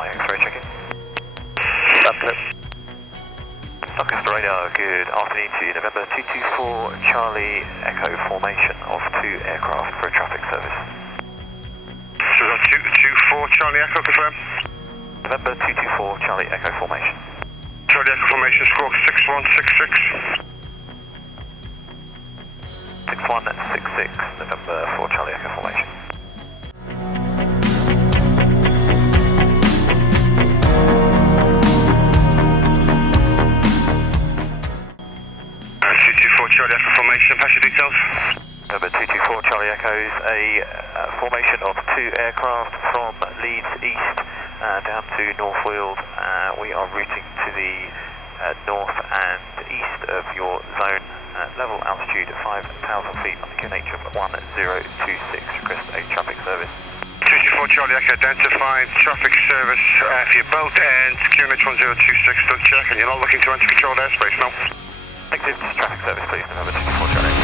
my X-ray check-in. Doncaster radar, good afternoon to you. November 224 Charlie Echo formation of 2 aircraft for a traffic service. So we've got 224 Charlie Echo, confirm. November 224 Charlie Echo formation. Charlie Echo formation, squawk 6166. 6166, November 4 Charlie Echo formation. 224 Charlie Echo formation, pass your details. November 224 Charlie Echo's a formation of 2 aircraft from Leeds East down to North Weald. We are routing to the north and east of your zone, level altitude at 5,000 feet on the QNH of 1026. Request a traffic service. 224 Charlie Echo, identified traffic service for your boat and QNH 1026, don't check, and you're not looking to enter controlled airspace, no? Negative, traffic service please, November 224 Charlie.